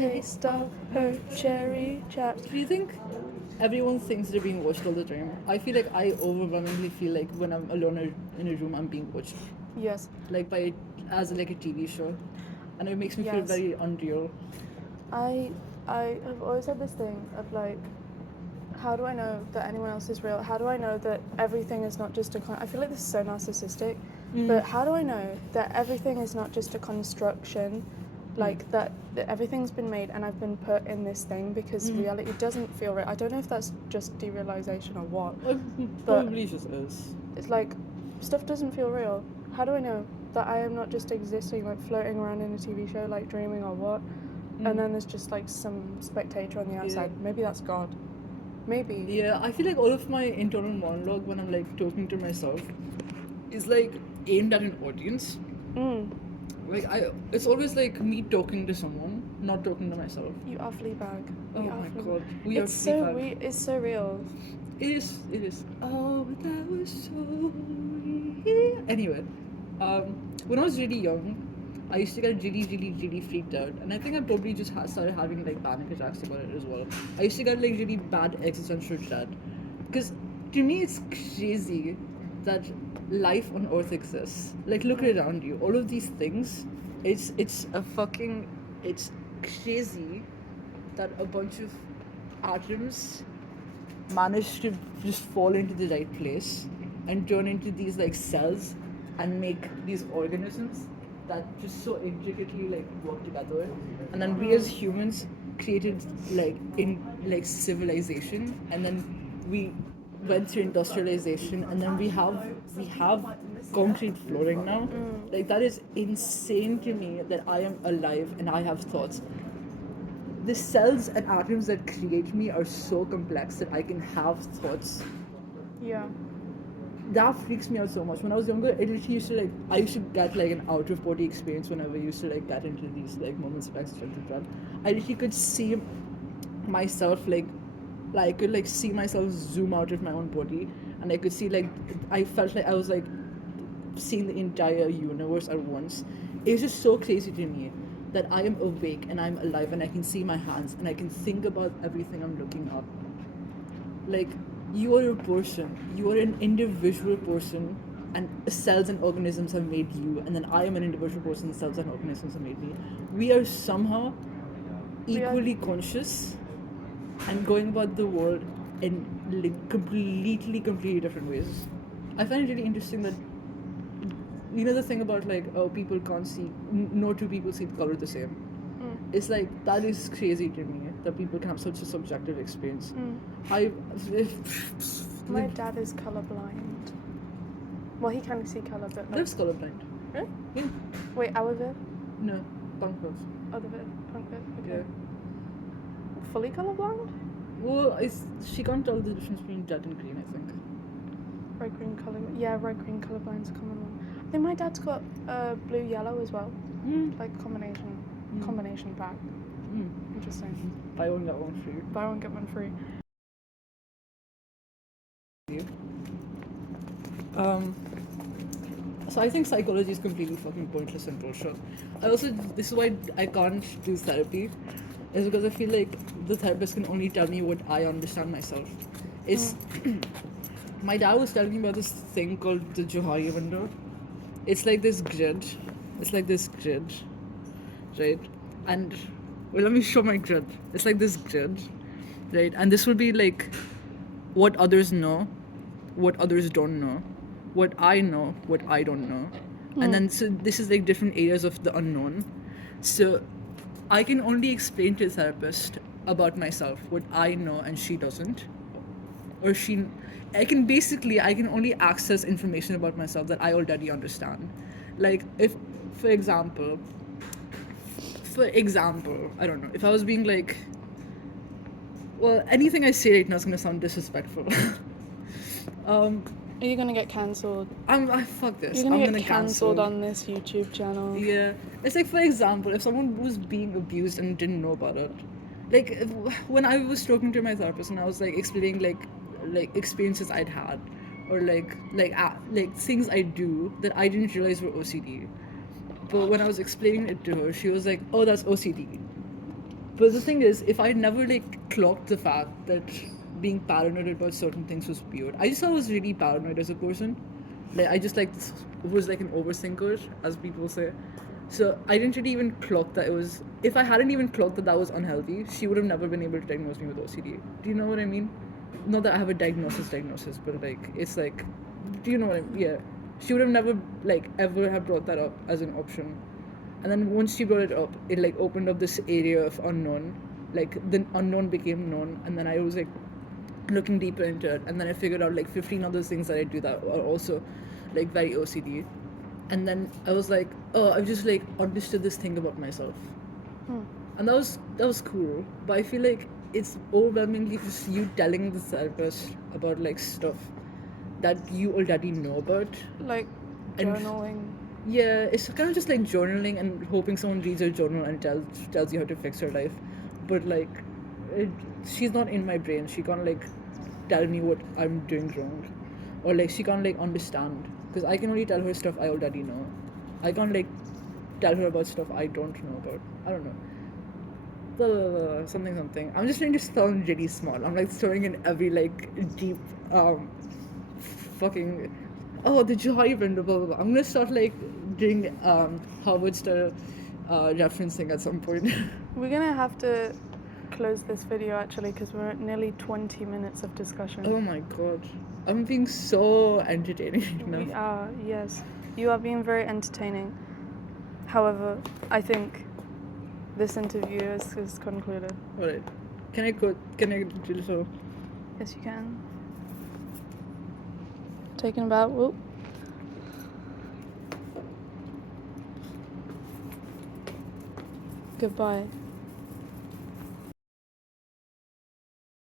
taste of her cherry jam. Do you think everyone thinks they're being watched all the time? I feel like I overwhelmingly feel like when I'm alone in a room, I'm being watched, Yes. like by as like a TV show, and it makes me feel Yes. very unreal. I have always had this thing of like, how do I know that anyone else is real? How do I know that everything is not just a I feel like this is so narcissistic, but how do I know that everything is not just a construction, like that everything's been made and I've been put in this thing because reality doesn't feel real. I don't know if that's just derealization or what. Probably just is. It's like stuff doesn't feel real. How do I know that I am not just existing, like floating around in a TV show, like dreaming or what? And then there's just like some spectator on the outside. Maybe that's God. Maybe. Yeah, I feel like all of my internal monologue when I'm like talking to myself is like aimed at an audience. Like it's always like me talking to someone, not talking to myself. You are Fleabag. Oh You are my Fleabag. god, we are It's so Fleabag. it's so real. It is. It is. Oh, but that was so real. Anyway, when I was really young, I used to get really freaked out, and I think I probably just started having like panic attacks about it as well. I used to get like really bad existential dread, because to me it's crazy that life on Earth exists. Like look around you, all of these things. It's a fucking. It's crazy that a bunch of atoms manage to just fall into the right place and turn into these like cells and make these organisms that just so intricately like work together, and then we as humans created like in like civilization, and then we went through industrialization, and then we have concrete flooring now. Like that is insane to me that I am alive and I have thoughts. The cells and atoms that create me are so complex that I can have thoughts. Yeah. That freaks me out so much. When I was younger, it literally used to like I used to get like an out of body experience whenever I used to like get into these like moments of existential dread. I literally could see myself like I could like see myself zoom out of my own body, and I could see like I felt like I was like seeing the entire universe at once. It was just so crazy to me that I am awake and I'm alive and I can see my hands and I can think about everything I'm looking at. Like, you are a person, you are an individual person, and cells and organisms have made you, and then I am an individual person, cells and organisms have made me. We are somehow equally conscious and going about the world in like completely different ways. I find it really interesting that the thing about like people can't see, no two people see color the same. It's like that is crazy to me that people can have such a subjective experience. My dad is colorblind. Well, he can see color, but like. Lives colorblind. Really? Yeah. Wait, our vid? No, punk lives. Other vid? Punk vid? Okay. Yeah. Fully colorblind? Well, she can't tell the difference between red and green, I think. Red green color. Yeah, red green colorblind's a common one. I think my dad's got blue yellow as well. Like combination pack. Interesting. Buy one get one free. Buy one get one free. So I think psychology is completely fucking pointless and bullshit. This is why I can't do therapy, is because I feel like the therapist can only tell me what I understand myself. My dad was telling me about this thing called the Johari window. It's like this grid. Right? And let me show my grid. It's like this grid, right? And this would be like what others know, what others don't know, what I know, what I don't know. And then so this is like different areas of the unknown. So I can only explain to a therapist about myself what I know and she doesn't. Or I can only access information about myself that I already understand. Like if, for example, I don't know, if I was being like, well, anything I say right now is gonna sound disrespectful. Are you gonna get cancelled? Fuck this. You're gonna I'm get cancelled on this YouTube channel. Yeah, it's like, for example, if someone was being abused and didn't know about it, like when I was talking to my therapist and I was like explaining like experiences I'd had, or like things I do that I didn't realize were OCD. But when I was explaining it to her, she was like, "Oh, that's OCD." But the thing is, if I never like clocked the fact that being paranoid about certain things was weird, I just thought I was really paranoid as a person. Like I just like was like an overthinker, as people say. So I didn't really even clock that it was. If I hadn't even clocked that that was unhealthy, she would have never been able to diagnose me with OCD. Do you know what I mean? Not that I have a diagnosis, but like it's like, do you know what I mean? Yeah, she would have never like ever have brought that up as an option. And then once she brought it up, it like opened up this area of unknown. Like the unknown became known, and then I was like looking deeper into it, and then I figured out like 15 other things that I do that are also like very OCD. And then I was like, oh, I've just like understood this thing about myself, and that was cool. But I feel like it's overwhelmingly just you telling the therapist about like stuff that you already know about. Like And- journaling. Yeah, it's kind of just like journaling and hoping someone reads your journal and tells you how to fix your life. But like, she's not in my brain. She can't like tell me what I'm doing wrong, or like she can't like understand because I can only tell her stuff I already know. I can't like tell her about stuff I don't know about. I don't know. Something. I'm just trying to sound really small. I'm like throwing in every like deep fucking the joy window, blah blah blah. I'm gonna start like doing Harvard style referencing at some point. We're gonna have to close this video actually because we're at nearly 20 minutes of discussion. Oh my god. I'm being so entertaining right now. We are, yes. You are being very entertaining. However, I think this interview is concluded. Alright. Can I do so? Yes, you can. Taking about, whoop. Goodbye.